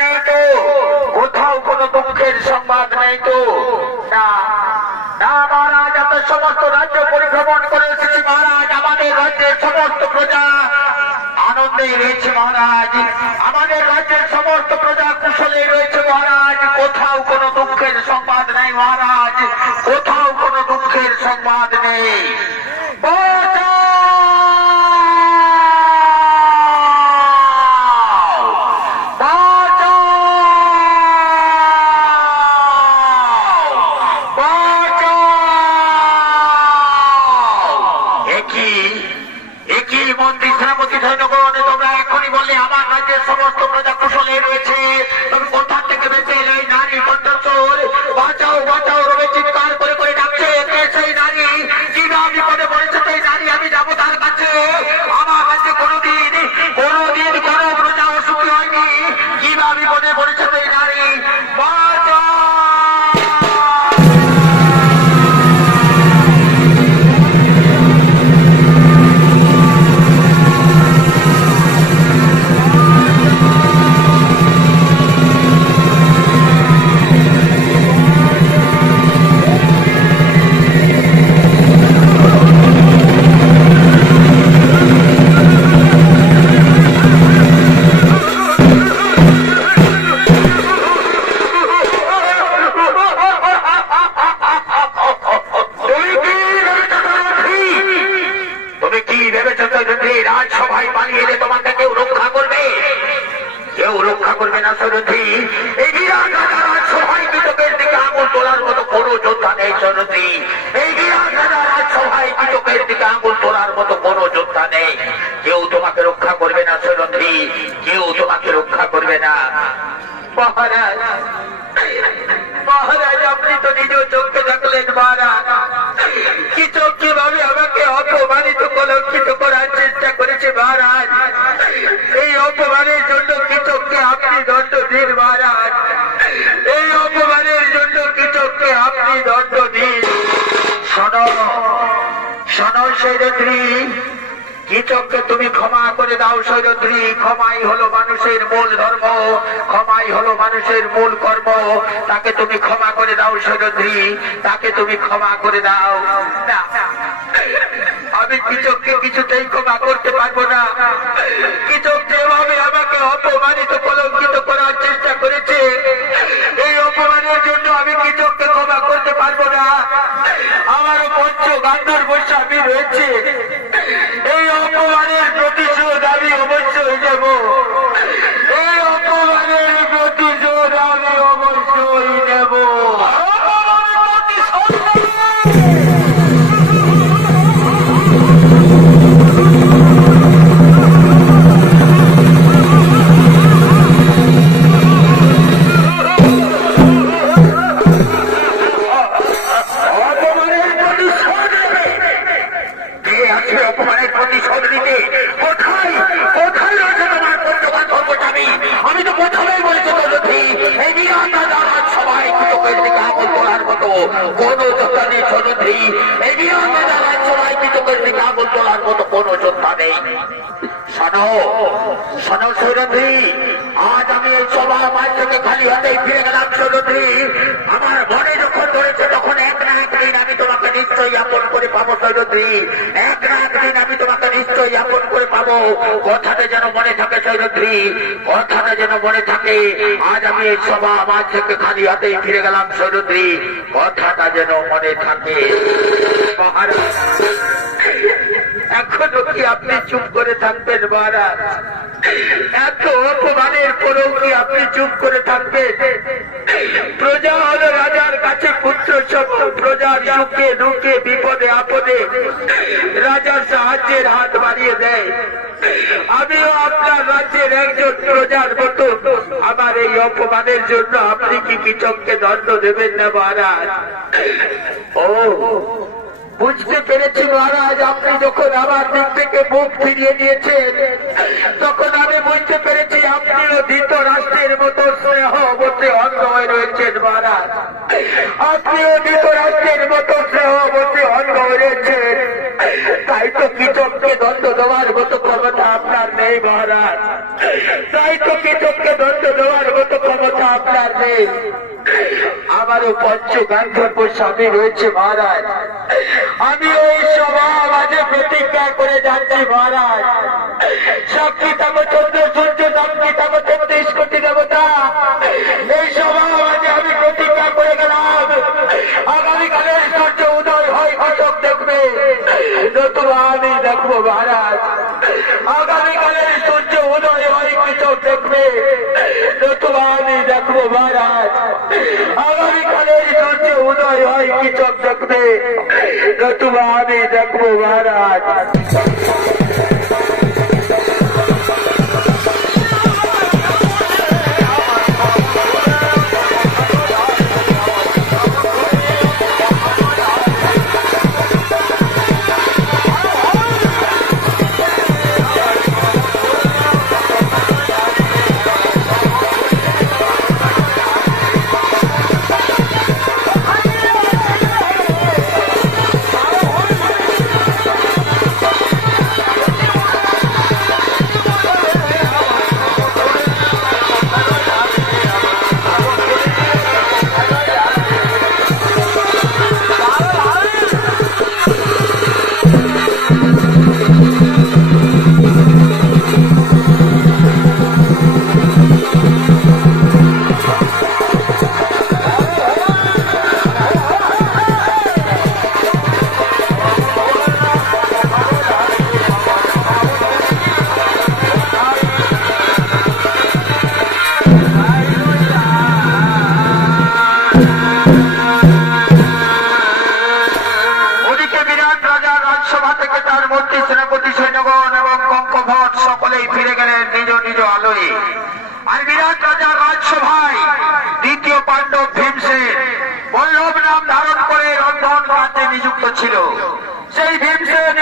নেই তো, কোথাও কোনো দুঃখের সংবাদ নেই তো। না না মহারাজ, আমরা সমস্ত রাজ্য পরিভ্রমণ করে এসেছি মহারাজ। আমাদের রাজ্যের সমস্ত প্রজা আনন্দে রয়েছে মহারাজ। আমাদের রাজ্যের সমস্ত প্রজা কুশলে রয়েছে মহারাজ। কোথাও কোনো দুঃখের সংবাদ নেই মহারাজ, কোথাও কোনো দুঃখের সংবাদ নেই। মন্ত্রী সেনাপতি সৈন্যগণ, তোমরা এখনই বললে আমার রাজ্যের সমস্ত প্রজা কুশলে রয়েছে, তুমি কোথা থেকে বেঁচে এলে? এই নারী কণ্ঠস্বর বাঁচাও বাঁচাও রবে চিৎকার করে করে ডাকছে। কে সেই নারী? কি না বিপদে পড়েছে সেই নারী? আমি যাবো তার কাছে। আমার কাছে কোনোদিন কোনো প্রজা অসুখী হয়নি। কি না বিপদে পড়েছে সেই নারী? বাঁচাও। রাজসভায় পালিয়ে এলে তোমাকে কেউ রক্ষা করবে? কেউ রক্ষা করবে না সরথি। এই বিরাট রাজা রাজসভায় কীটকের দিকে আঙুল তোলার মতো কোনো যোদ্ধা নেই সরথি। এই বিরাট রাজা রাজসভায় কীটকের দিকে আঙুল তোলার মতো কোনো যোদ্ধা নেই। কেউ তোমাকে রক্ষা করবে না সরথি, কেউ তোমাকে রক্ষা করবে না। মহারাজ মহারাজ, আপনি তো নিজ চোখে দেখলেন মহারাজ, কীটক কিভাবে আমাকে অপমানিত কলঙ্কিত করার চেষ্টা করেছে মহারাজ। এই অপমানের জন্য কীটককে আপনি দণ্ড দিন মহারাজ। এই অপমানের জন্য কীটককে আপনি দণ্ড দিন। শোনো শোনো সৈরন্ধ্রী, কীটককে তুমি ক্ষমা করে দাও সৈরন্ধ্রী। ক্ষমাই হলো মানুষের মূল ধর্ম, ক্ষমাই হলো মানুষের মূল কর্ম। তাকে তুমি ক্ষমা করে দাও সৈরন্ধ্রী, তাকে তুমি ক্ষমা করে দাও। না, আমি কীটককে কিছুতেই ক্ষমা করতে পারবো না। কীটক যেভাবে আমাকে অপমানিত কলঙ্কিত করার চেষ্টা করেছে, এই অপমানের জন্য আমি কীটককে ক্ষমা করতে পারবো না। আমারও পঞ্চ গান্ধর্ব স্বামী রয়েছে। এই অপমানের প্রতিশোধ আমি অবশ্যই নেব। এই অপমানের প্রতিশোধ আমি অবশ্যই নেব। আজ আমি এই সভা মাঠ থেকে খালি হাতেই ফিরে গেলাম সৈরন্ধ্রী। আমার মনে যখন ধরেছে তখন এক না একদিন আমি তোমাকে নিশ্চয়ই আপন করে পাবো সৈরন্ধ্রী। এক না একদিন আমি তোমাকে নিশ্চয়ই আপন করে পাবো। কথাটা যেন মনে থাকে সৈরন্ধ্রী, কথাটা যেন মনে থাকে। আজ আমি এই সভা মাঠ থেকে খালি হাতেই ফিরে গেলাম সৈরন্ধ্রী, কথাটা যেন মনে থাকে। মহারাজ, এখনো কি আপনি চুপ করে থাকবেন মহারাজ? এত অপমানের পরেও কি আপনি চুপ করে থাকবেন? প্রজা হলো রাজার কাছে পুত্র সম। প্রজার সুখে দুঃখে বিপদে আপদে রাজার সাহায্যের হাত বাড়িয়ে দেয়। আমিও আপনার রাজ্যের একজন প্রজার মতো। আমার এই অপমানের জন্য আপনি কি কীটককে দণ্ড দেবেন না মহারাজ? ও, বুঝতে পেরেছি মহারাজ। আপনি যখন আমার দিক থেকে মুখ ফিরিয়ে নিয়েছেন, তখন আমি বুঝতে পেরেছি আপনিও ধৃতরাষ্ট্রের মতো স্নেহবশে অন্ধ হয়ে রয়েছেন মহারাজ। আপনিও ধৃতরাষ্ট্রের মতো স্নেহবশে অন্ধ হয়ে রয়েছেন। তাই তো কীটককে দণ্ড দেওয়ার মতো ক্ষমতা আপনার নেই নাই মহারাজ, তাই তো কীচককে দণ্ড দেওয়ার মতো ক্ষমতা আপনার নেই। আমারও পঞ্চগান্ধর্ব স্বামী রয়েছে মহারাজ, আমি ওই সভা মাঝে প্রতিজ্ঞা করে যাচ্ছি মহারাজ, সাক্ষী থাকো চন্দ্র সূর্য, সাক্ষী থাকো ৩৬ কোটি দেবতা, এই সভা মাঝে আমি প্রতিজ্ঞা করে গেলাম, আগামীকালের সূর্য উদয় হয় কীচক দেখবে, নতুবা আমি দেখবো মহারাজ। আগামীকালের সূর্য উদয় হয় কীচক দেখবে, নতুবা আমি দেখবো মহারাজ। আগামীকালের সূর্য উদয় হয় কীচক দেখবে, নতুবা আমি দেখবো মহারাজ। সকলেই ফিরে গেলেন নিজ নিজ আলোয়। আর বিরাট রাজা রাজসভায় দ্বিতীয় পাণ্ডব ভীমসেন বল্লভ নাম ধারণ করে রন্ধন কাজে নিযুক্ত ছিল। সেই ভীমসেন